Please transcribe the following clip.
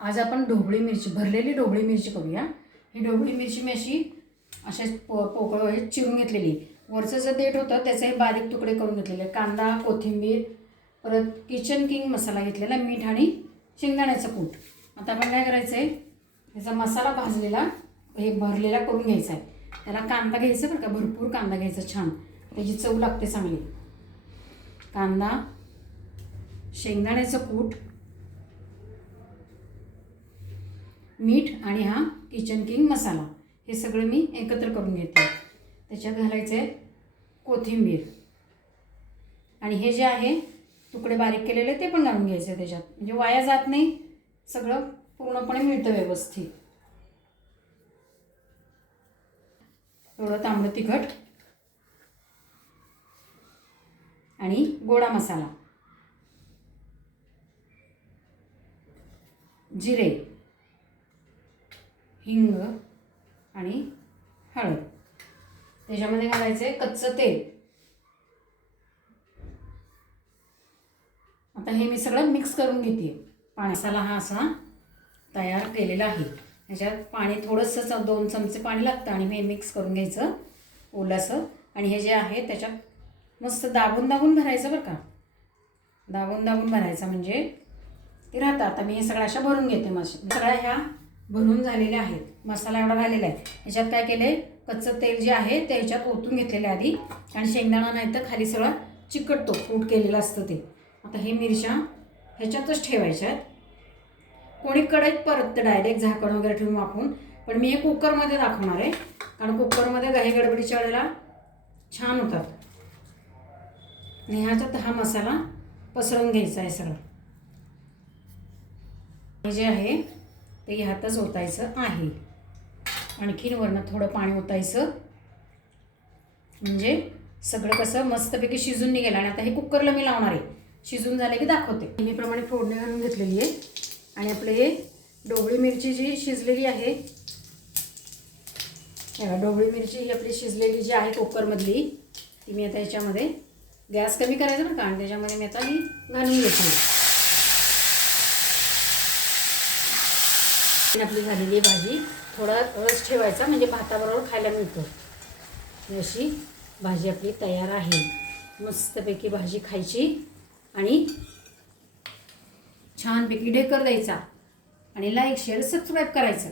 आज आपण ढोबळी मिरची, भरलेली ढोबळी मिरची करूया। ही ढोबळी मिरची मी अशी पोकळ चिरून घेतलेली। वरचं जे देठ होतं त्याचे हे बारीक तुकडे करून घेतलेले। कांदा, कोथिंबीर, परत किचन किंग मसाला घेतलेला, मीठ आणि शेंगदाण्याचं कूट। आता आपण काय करायचं आहे, याचा मसाला भाजलेला हे भरलेला करून घ्यायचा आहे। त्याला कांदा घ्यायचा बरं का, भरपूर कांदा घ्यायचा, छान त्याची चव लागते चांगली। कांदा, शेंगदाण्याचं कूट, मीठ आणि हा किचन किंग मसाला, हे सगळं मी एकत्र करून घेते। त्याच्यात घालायचं आहे कोथिंबीर आणि हे जे आहे तुकडे बारीक केलेले ते पण घालून घ्यायचे त्याच्यात, म्हणजे वाया जात नाही, सगळं पूर्णपणे मिळतं व्यवस्थित। थोडं तांबडं तिखट आणि गोडा मसाला, जिरे, हिंग आणि हळद। त्याच्यामध्ये घालायचं आहे कच्चं तेल। आता हे मी सगळं मिक्स करून घेते। मसाला हा असा तयार केलेला आहे। ह्याच्यात पाणी थोडंसं 2 चमचे पाणी लागतं आणि हे मिक्स करून घ्यायचं ओलसं। आणि हे जे आहे त्याच्यात मस्त दाबून दाबून भरायचं बरं का, दाबून दाबून भरायचं म्हणजे ते राहतं। आता मी हे सगळं अशा भरून घेते। सगळ्या ह्या भरून झालेल्या आहेत, मसाला एवढा झालेला आहे। ह्याच्यात काय केलं आहे, कच्चं तेल जे आहे ते ह्याच्यात ओतून घेतलेलं आधी, आणि शेंगदाणा नाही तर खाली सगळं चिकटतो, कूट केलेलं असतं ते। आता हे मिरच्या ह्याच्यातच ठेवायच्या आहेत। कोणी कढईत परततं डायरेक्ट झाकण वगैरे ठेवून वाफवून, पण मी हे कुकरमध्ये दाखवणार आहे, कारण कुकरमध्ये घाई गडबडीच्या वेळेला छान होतात। आणि ह्याच्यात हा मसाला पसरवून घ्यायचा आहे सगळं। हे जे आहे ते ह्यातच ओतायचं आहे। आणखीन वरनं थोडं पाणी ओतायचं, म्हणजे सगळं कसं मस्तपैकी शिजून निघेल। आणि आता हे कुकरला मी लावणार आहे, शिजून झाले की दाखवते। नेहमीप्रमाणे फोडणी घालून घेतलेली आहे आणि आपले हे ढोबळी मिरची जी शिजलेली आहे, ढोबळी मिरची ही आपली शिजलेली जी आहे कुकरमधली, ती मी आता याच्यामध्ये गॅस कमी करायचा बरं का, आणि त्याच्यामध्ये मी आता ही घालून घेते। आपली झालेली भाजी थोडा रस ठेवायचा, म्हणजे भाताबरोबर खायला मिळतो। अशी भाजी आपली तयार आहे। मस्तपैकी भाजी खायची आणि छानपैकी ढेकर द्यायचा आणि लाईक, शेअर, सबस्क्राईब करायचं।